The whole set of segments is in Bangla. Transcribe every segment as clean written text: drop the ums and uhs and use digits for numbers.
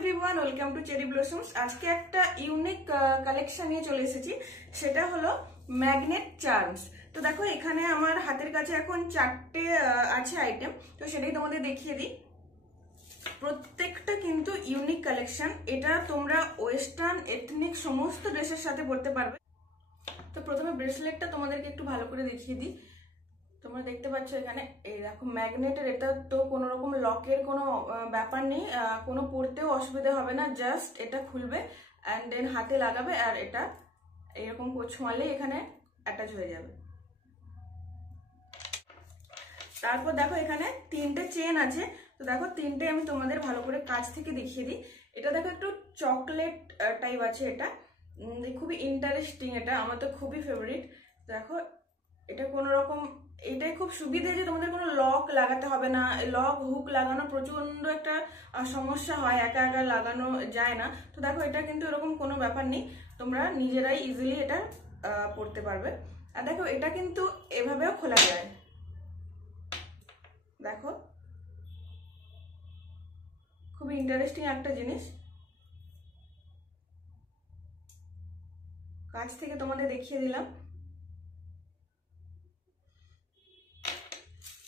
Everyone, welcome to cherry blossoms. আজকে একটা ইউনিক কালেকশন নিয়ে চলে এসেছি, সেটা হলো ম্যাগনেট চার্মস। তো দেখো এখানে আমার হাতের কাছে এখন 4টে আছে আইটেম, তো সেটাই তোমাদের দেখিয়ে দিই। প্রত্যেকটা কিন্তু ইউনিক কালেকশন। এটা তোমরা ওয়েস্টার্ন, এথনিক সমস্ত ড্রেসের সাথে পরতে পারবে। তো প্রথমে ব্রেসলেটটা তোমাদেরকে একটু ভালো করে দেখিয়ে দিই। তোমরা দেখতে পাচ্ছ এখানে, এই দেখো ম্যাগনেটের। এটা তো কোনো রকম লকের কোনো ব্যাপার নেই, কোনো পরতেও অসুবিধা হবে না। জাস্ট এটা খুলবে অ্যান্ড দেন হাতে লাগাবে আর এটা এরকম ছোঁয়ালে এখানে অ্যাটাচ হয়ে যাবে। তারপর দেখো এখানে 3টে চেন আছে। তো দেখো 3টে আমি তোমাদের ভালো করে কাছ থেকে দেখিয়ে দিই। এটা দেখো একটু চকলেট টাইপ আছে, এটা খুবই ইন্টারেস্টিং। এটা আমার তো খুবই ফেভারিট। দেখো এটা কোনো রকম, এটাই খুব সুবিধা যে তোমাদের কোনো লক লাগাতে হবে না। লক হুক লাগানো প্রচন্ড একটা সমস্যা হয়, একা একা লাগানো যায় না। তো দেখো এটা কিন্তু এরকম কোনো ব্যাপার নেই, তোমরা নিজেরাই ইজিলি এটা পড়তে পারবে। আর দেখো এটা কিন্তু এভাবেও খোলা যায়। দেখো খুবই ইন্টারেস্টিং একটা জিনিস। কাছ থেকে তোমাদের দেখিয়ে দিলাম।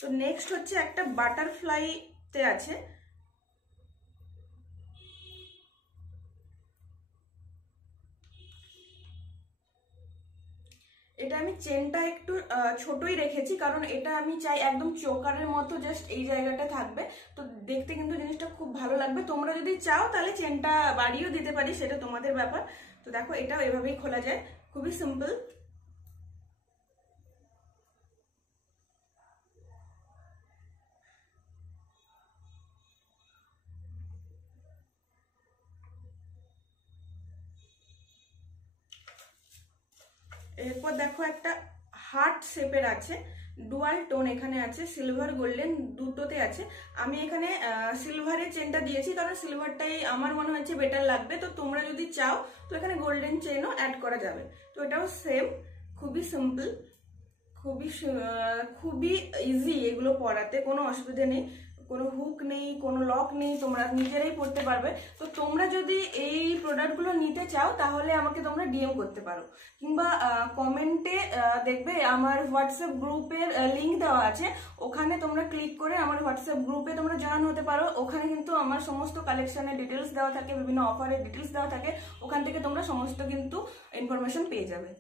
তো নেক্সট হচ্ছে একটা বাটারফ্লাইতে আছে। এটা আমি চেনটা একটু ছোটই রেখেছি, কারণ এটা আমি চাই একদম চোকারের মতো, জাস্ট এই জায়গাটা থাকবে। তো দেখতে কিন্তু জিনিসটা খুব ভালো লাগবে। তোমরা যদি চাও তাহলে চেনটা বাড়িয়েও দিতে পারি, সেটা তোমাদের ব্যাপার। তো দেখো এটাও এভাবেই খোলা যায়, খুবই সিম্পল। এরপর দেখো একটা হার্ট শেপের আছে, ডুয়াল টোন এখানে আছে, সিলভার গোল্ডেন দুটোতে আছে। আমি এখানে সিলভারের চেনটা দিয়েছি, কারণ সিলভারটাই আমার মনে হচ্ছে বেটার লাগবে। তো তোমরা যদি চাও তো এখানে গোল্ডেন চেনও অ্যাড করা যাবে। তো এটাও সেম, খুবই সিম্পল, খুবই ইজি এগুলো পরাতে, কোনো অসুবিধা নেই। কোনো হুক নেই, কোনো লক নেই, তোমরা নিজেরাই পড়তে পারবে। তো তোমরা যদি এই প্রোডাক্টগুলো নিতে চাও তাহলে আমাকে তোমরা ডিএম করতে পারো, কিংবা কমেন্টে দেখবে আমার হোয়াটসঅ্যাপ গ্রুপের লিঙ্ক দেওয়া আছে। ওখানে তোমরা ক্লিক করে আমার হোয়াটসঅ্যাপ গ্রুপে তোমরা জয়েন হতে পারো। ওখানে কিন্তু আমার সমস্ত কালেকশনের ডিটেলস দেওয়া থাকে, বিভিন্ন অফারের ডিটেলস দেওয়া থাকে। ওখান থেকে তোমরা সমস্ত কিন্তু ইনফরমেশন পেয়ে যাবে।